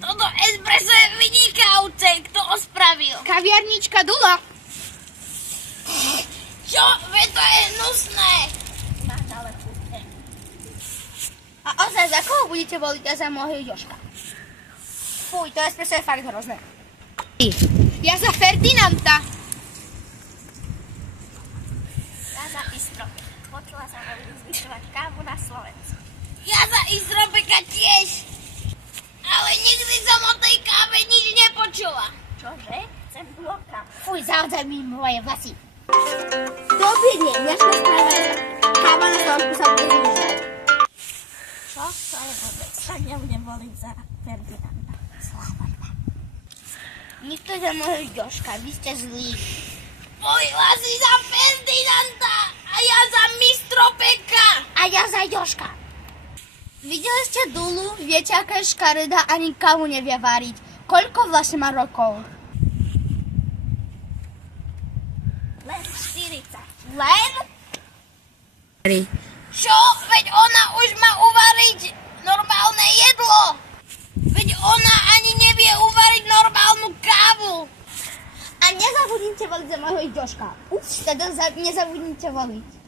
Toto espresso je vynikajúce. Kto ho spravil? Kaviarnička Dula. Čo? Veď to je hnusné. Máš ale chutné. A ozaj, za koho budete voliť a za môjho Jožka? Fuj, to espresso je fakt hrozné. Ja za Ferdinanda. Ja za Istropek. Počula sa ho zvyšovať kávu na Slovensku. Ja za Istropeka tiež. Ale nikdy som o tej káve nič nepočula. Čože? Chcem bloka. Fuj, zahodzaj mi moje vlasy. Dobrý deň, ja som spravila. Káva na Slovensku sa bude využívať. Čo? To je vôbec. Tak ja budem voliť za Ferdinanda. Nikto za môjho Jožka, vy ste zlí. Volila si za Ferdinanda a ja za Mistropeka. A ja za Jožka. Videli ste Dulu? Viete, aká je škareda, ani kávu nevie variť. Koľko vlastne má rokov? Len 40. Len? Čo? Veď ona už má uvariť normálne jedlo. Veď ona ani nevie uvariť normálnu kávu. A nezabudnite voliť za môjho Jožka. Ups, teda nezabudnite voliť.